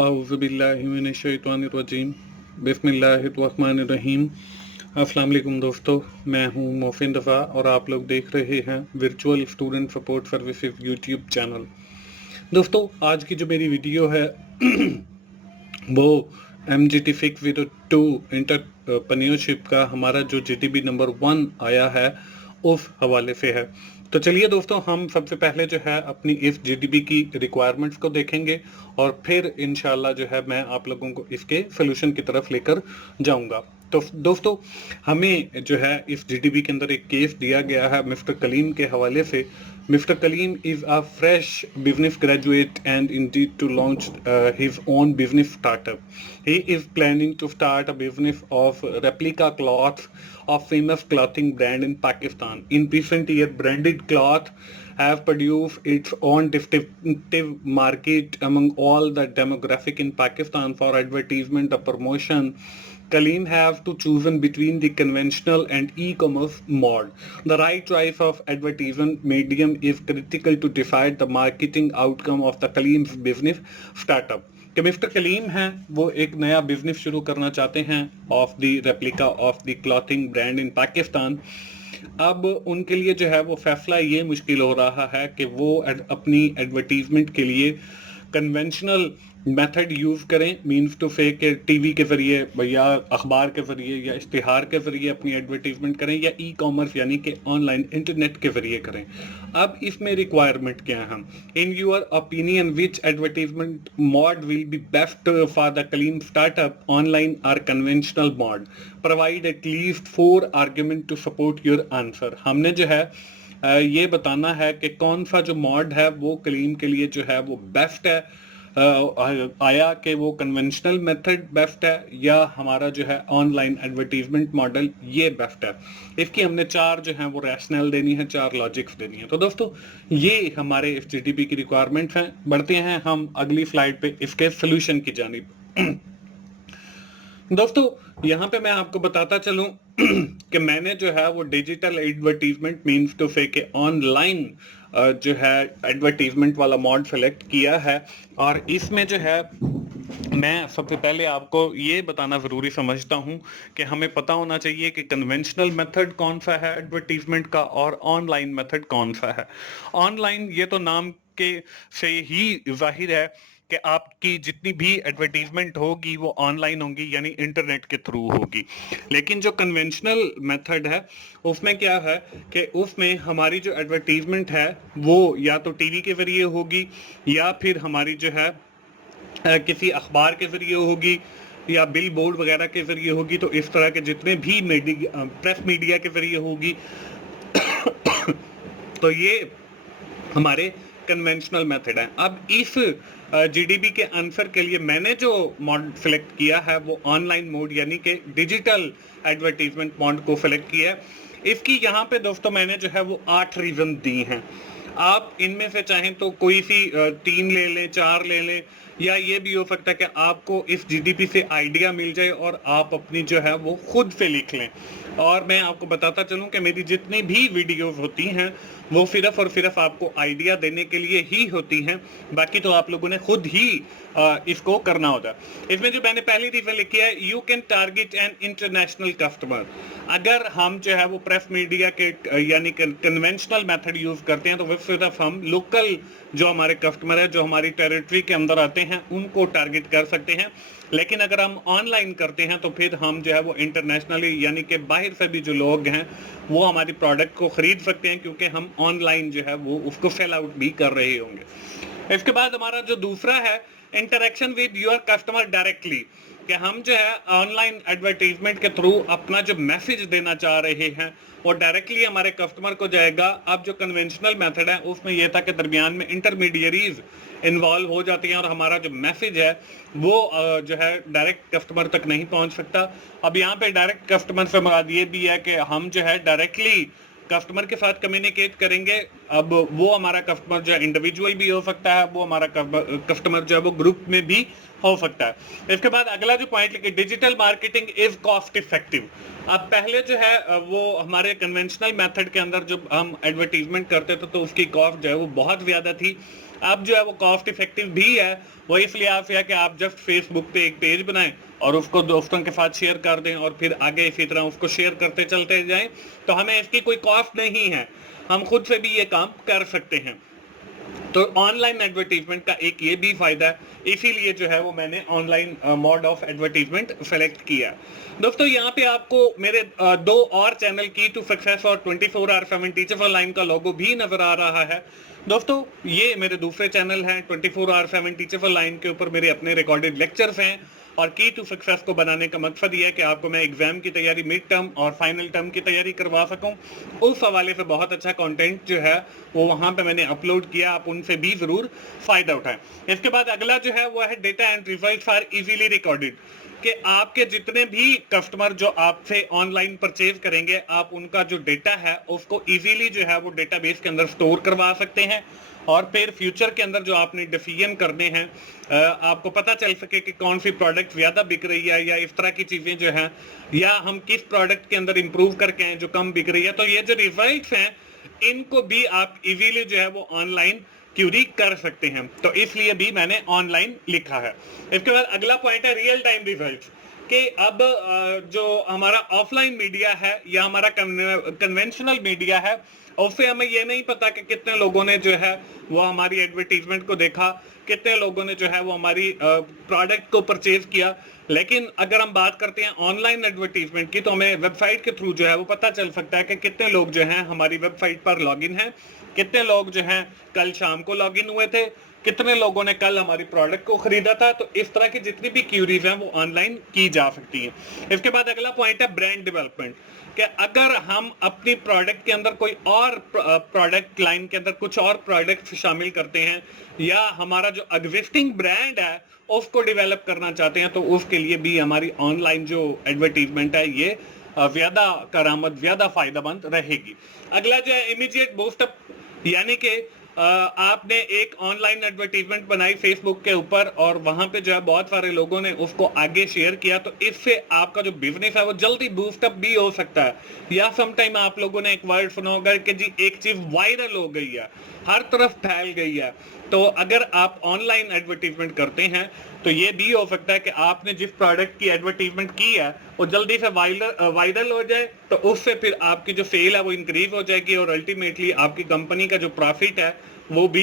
औज़ुबिल्लाहिमिनश्शैतानिर्रजीम बिस्मिल्लाहिर्रहमानिर्रहीम। अस्सलाम वालेकुम दोस्तों, मैं हूं मोहसिन रफ़ा और आप लोग देख रहे हैं virtual student support services YouTube channel. दोस्तों, आज की जो मेरी वीडियो है वो MGT 602 एंटरप्रेन्योरशिप का हमारा जो GTB नंबर 1 आया है उस हवाले से है। तो चलिए दोस्तों, हम सबसे पहले जो है अपनी इस GTB की रिक्वायरमेंट्स को देखेंगे और फिर इंशाल्लाह जो है मैं आप लोगों को इसके सोल्यूशन की तरफ लेकर जाऊंगा। तो दोस्तों, हमें जो है इस GTB के अंदर एक केस दिया गया है मिस्टर कलीम के हवाले से। Mr. Kaleem is a fresh business graduate and indeed to launch his own business startup. He is planning to start a business of replica cloths of famous clothing brand in Pakistan. In recent years, branded cloth have produced its own distinctive market among all the demographic in Pakistan for advertisement or promotion. Kaleem have to choose between the conventional and e-commerce mode. The right choice of advertisement medium is critical to decide the marketing outcome of the Kaleem's business startup. कि mister Kaleem हैं वो एक नया business शुरू करना चाहते हैं of the replica of the clothing brand इन पाकिस्तान। अब उनके लिए जो है वो फैसला ये मुश्किल हो रहा है कि वो अपनी एडवर्टीजमेंट के लिए कन्वेंशनल मेथड यूज़ करें, मीन्स टू से कि टीवी के ज़रिए या अखबार के ज़रिए या इश्तिहार के ज़रिए अपनी एडवर्टीजमेंट करें या ई कॉमर्स यानी कि ऑनलाइन इंटरनेट के ज़रिए करें। अब इसमें रिक्वायरमेंट क्या है? In your opinion which advertisement mode will be best for the Kaleem startup, online और conventional mode? Provide at least 4 argument to support your answer. हमने जो है ये बताना है कि कौन सा जो मॉड है वो कलीम के लिए जो है वो बेस्ट है, आया कि वो कन्वेंशनल मेथड बेस्ट है या हमारा जो है ऑनलाइन एडवर्टीजमेंट मॉडल ये बेस्ट है। इसकी हमने 4 जो है वो रैशनल देनी है, 4 लॉजिक्स देनी है। तो दोस्तों, ये हमारे इस GTB की रिक्वायरमेंट हैं। बढ़ते हैं हम अगली स्लाइड पे इसके सोल्यूशन की जानिब। दोस्तों, यहाँ पे मैं आपको बताता चलूं कि मैंने जो है वो डिजिटल एडवर्टीजमेंट मीन्स टू से कि ऑनलाइन जो है एडवर्टीजमेंट वाला मॉड सेलेक्ट किया है और इसमें जो है मैं सबसे पहले आपको ये बताना ज़रूरी समझता हूँ कि हमें पता होना चाहिए कि कन्वेंशनल मेथड कौन सा है एडवर्टीजमेंट का और ऑनलाइन मेथड कौन सा है। ऑनलाइन ये तो नाम के से ही जाहिर है कि आपकी जितनी भी एडवर्टीजमेंट होगी वो ऑनलाइन होगी यानी इंटरनेट के थ्रू होगी। लेकिन जो कन्वेंशनल मेथड है उसमें क्या है कि उसमें हमारी जो एडवर्टीजमेंट है वो या तो टीवी के ज़रिए होगी या फिर हमारी जो है किसी अखबार के ज़रिए होगी या बिल बोर्ड वगैरह के ज़रिए होगी। तो इस तरह के जितने भी प्रेस मीडिया के ज़रिए होगी तो ये हमारे कन्वेंशनल मेथड है। अब इस GTB के आंसर के लिए मैंने जो मॉड सेलेक्ट किया है वो ऑनलाइन मोड यानी कि डिजिटल एडवर्टीजमेंट मॉड को सेलेक्ट किया है। इसकी यहाँ पे दोस्तों मैंने जो है वो 8 रीज़न दी हैं। आप इनमें से चाहें तो कोई सी 3 ले लें, 4 ले लें या ये भी हो सकता है कि आपको इस GTB से आइडिया मिल जाए और आप अपनी जो है वो खुद से लिख लें। और मैं आपको बताता चलूं कि मेरी जितनी भी वीडियोस होती हैं वो सिर्फ और सिर्फ आपको आइडिया देने के लिए ही होती हैं, बाकी तो आप लोगों ने खुद ही इसको करना होता है। इसमें जो मैंने पहली रीजन लिखी है, you can target an international customer. अगर हम जो है वो प्रेस मीडिया के यानी कन्वेंशनल मेथड यूज करते हैं तो वो सिर्फ हम लोकल जो हमारे कस्टमर है जो हमारी टेरिटरी के अंदर आते हैं उनको टारगेट कर सकते हैं। लेकिन अगर हम ऑनलाइन करते हैं तो फिर हम जो है वो इंटरनेशनली यानी कि बाहर से भी जो लोग हैं वो हमारी प्रोडक्ट को खरीद सकते हैं क्योंकि हम ऑनलाइन जो है वो उसको सेल आउट भी कर रहे होंगे। इसके बाद हमारा जो दूसरा है, interaction with your customer directly, कि हम जो है ऑनलाइन एडवर्टीजमेंट के थ्रू अपना जो मैसेज देना चाह रहे हैं वो डायरेक्टली हमारे कस्टमर को जाएगा। अब जो कन्वेंशनल मेथड है उसमें यह था कि दरमियान में इंटरमीडियरीज इन्वॉल्व हो जाती हैं और हमारा जो मैसेज है वो जो है डायरेक्ट कस्टमर तक नहीं पहुंच सकता। अब यहाँ पे डायरेक्ट कस्टमर से मुराद ये भी है कि हम जो है डायरेक्टली कस्टमर के साथ कम्युनिकेट करेंगे अब वो हमारा कस्टमर जो है इंडिविजुअल भी हो सकता है, वो हमारा कस्टमर जो है वो ग्रुप में भी हो सकता है। इसके बाद अगला जो पॉइंट लिखे, digital marketing is cost effective. अब पहले जो है वो हमारे कन्वेंशनल मेथड के अंदर जब हम एडवर्टीजमेंट करते थे तो उसकी कॉस्ट जो है वो बहुत ज़्यादा थी। अब जो है वो कॉस्ट इफेक्टिव भी है। वो इसलिए आप है कि आप जस्ट फेसबुक पे एक पेज बनाएं और उसको दोस्तों के साथ शेयर कर दें और फिर आगे इसी तरह उसको शेयर करते चलते जाएं, तो हमें इसकी कोई कॉस्ट नहीं है, हम खुद से भी ये काम कर सकते हैं। तो ऑनलाइन एडवर्टीजमेंट का एक ये भी फायदा है, इसीलिए जो है वो मैंने online mode of advertisement select किया। दोस्तों यहाँ पे आपको मेरे दो और चैनल, की टू सक्सेस और 24/7 टीचर्स ऑनलाइन का लोगो भी नजर आ रहा है। दोस्तों ये मेरे दूसरे चैनल हैं। 24/7 टीचर्स ऑनलाइन के ऊपर मेरे अपने रिकॉर्डेड लेक्चर्स हैं और की टू सक्सेस को बनाने का मकसद ये है कि आपको मैं एग्जाम की तैयारी, मिड टर्म और फाइनल टर्म की तैयारी करवा सकूं। उस हवाले से बहुत अच्छा कंटेंट जो है वो वहां पे मैंने अपलोड किया, आप उनसे भी जरूर फायदा उठाएं। इसके बाद अगला जो है वो है data and results are easily recorded, कि आपके जितने भी कस्टमर जो आपसे ऑनलाइन परचेज करेंगे, आप उनका जो डेटा है उसको इजीली जो है वो डेटाबेस के अंदर स्टोर करवा सकते हैं और फिर फ्यूचर के अंदर जो आपने डिसीजन करने हैं, आपको पता चल सके कि कौन सी प्रोडक्ट ज़्यादा बिक रही है या इस तरह की चीज़ें जो हैं, या हम किस प्रोडक्ट के अंदर इंप्रूव करके हैं जो कम बिक रही है। तो ये जो रिजल्ट्स हैं इनको भी आप इजीली जो है वो ऑनलाइन क्यूरी कर सकते हैं, तो इसलिए भी मैंने ऑनलाइन लिखा है। इसके बाद अगला पॉइंट है रियल टाइम रिजल्ट्स, कि अब जो हमारा ऑफलाइन मीडिया है या हमारा कन्वेंशनल मीडिया है, उससे हमें ये नहीं पता कि कितने लोगों ने जो है वो हमारी एडवर्टीजमेंट को देखा, कितने लोगों ने जो है वो हमारी प्रोडक्ट को परचेज किया। लेकिन अगर हम बात करते हैं ऑनलाइन एडवर्टीजमेंट की, तो हमें वेबसाइट के थ्रू जो है वो पता चल सकता है कि कितने लोग जो हैं हमारी वेबसाइट पर लॉगिन हैं, कितने लोग जो हैं कल शाम को लॉगिन हुए थे, कितने लोगों ने कल हमारी प्रोडक्ट को खरीदा था। तो इस तरह की जितनी भी क्यूरीज हैं वो ऑनलाइन की जा सकती हैं। इसके बाद अगला पॉइंट है ब्रांड डेवलपमेंट, कि अगर हम अपनी प्रोडक्ट के अंदर कोई और प्रोडक्ट लाइन के अंदर कुछ और प्रोडक्ट शामिल करते हैं या हमारा जो एग्जिस्टिंग ब्रांड है उसको डेवलप करना चाहते हैं, तो उसके लिए भी हमारी ऑनलाइन जो एडवर्टीजमेंट है ये ज़्यादा करामद, ज़्यादा फायदेमंद रहेगी। अगला जो है इमीडिएट बूस्टअप, यानी कि आपने एक ऑनलाइन एडवर्टीजमेंट बनाई फेसबुक के ऊपर और वहां पे जो है बहुत सारे लोगों ने उसको आगे शेयर किया, तो इससे आपका जो बिजनेस है वो जल्दी बूस्टअप भी हो सकता है। या समटाइम आप लोगों ने एक वर्ड सुना होगा कि जी एक चीज वायरल हो गई है, हर तरफ फैल गई है। तो अगर आप ऑनलाइन एडवर्टीजमेंट करते हैं तो ये भी हो सकता है कि आपने जिस प्रोडक्ट की एडवर्टीजमेंट की है वो जल्दी से वायरल हो जाए, तो उससे फिर आपकी जो सेल है वो इंक्रीज हो जाएगी और अल्टीमेटली आपकी कंपनी का जो प्रॉफिट है वो भी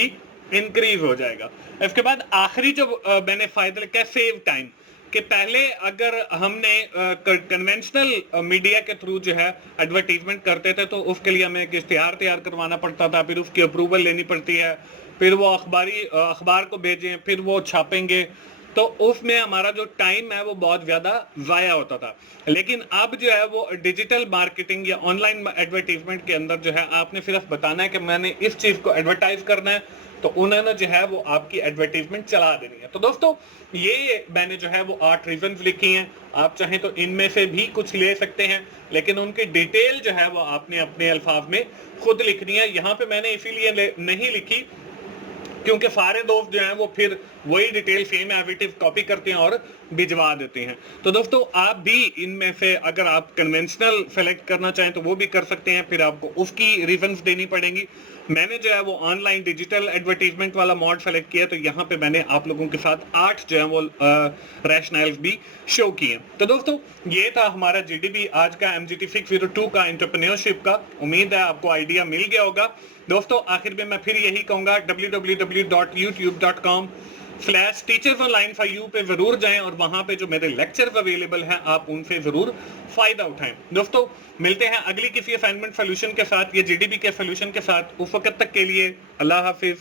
इंक्रीज हो जाएगा। इसके बाद आखिरी जो मैंने फायदा लिखा है सेव टाइम, कि पहले अगर हमने कन्वेंशनल मीडिया के थ्रू जो है एडवर्टीजमेंट करते थे तो उसके लिए हमें एक इश्तिहार तैयार करवाना पड़ता था, फिर उसकी अप्रूवल लेनी पड़ती है, फिर वो अखबार को भेजें, फिर वो छापेंगे, तो उसमें हमारा जो टाइम है वो बहुत ज़्यादा ज़ाया होता था। लेकिन अब जो है वो डिजिटल मार्केटिंग या ऑनलाइन एडवर्टीजमेंट के अंदर जो है आपने सिर्फ बताना है कि मैंने इस चीज़ को एडवर्टाइज करना है, तो उन्होंने जो है वो आपकी एडवर्टीजमेंट चला देनी है। तो दोस्तों ये मैंने जो है वो 8 रीजंस लिखी हैं, आप चाहें तो इनमें से भी कुछ ले सकते हैं, लेकिन उनकी डिटेल जो है वो आपने अपने अल्फाज में खुद लिखनी है। यहाँ पे मैंने इसीलिए नहीं लिखी क्योंकि सारे दोस्त जो हैं वो फिर वही डिटेल सेम एविटिव कॉपी करते हैं और भिजवा देते हैं। तो दोस्तों आप भी इनमें से अगर आप कन्वेंशनल सेलेक्ट करना चाहें तो वो भी कर सकते हैं, फिर आपको उसकी रीजंस देनी पड़ेंगी। मैंने जो है वो ऑनलाइन डिजिटल एडवर्टीजमेंट वाला मॉड सेलेक्ट किया, तो यहाँ पे मैंने आप लोगों के साथ 8 जो है वो रैशनल्स भी शो किए। तो दोस्तों ये था हमारा GDB आज का MGT 602 का एंटरप्रेन्योरशिप का। उम्मीद है आपको आइडिया मिल गया होगा। दोस्तों आखिर में मैं फिर यही कहूँगा www.youtube.com/teachersonline for you पे जरूर जाएं और वहां पे जो मेरे लेक्चर्स अवेलेबल हैं आप उनसे जरूर फायदा उठाएं। दोस्तों मिलते हैं अगली किसी असाइनमेंट सोल्यूशन के साथ या GDB के सोल्यूशन के साथ। उस वक्त तक के लिए अल्लाह हाफिज।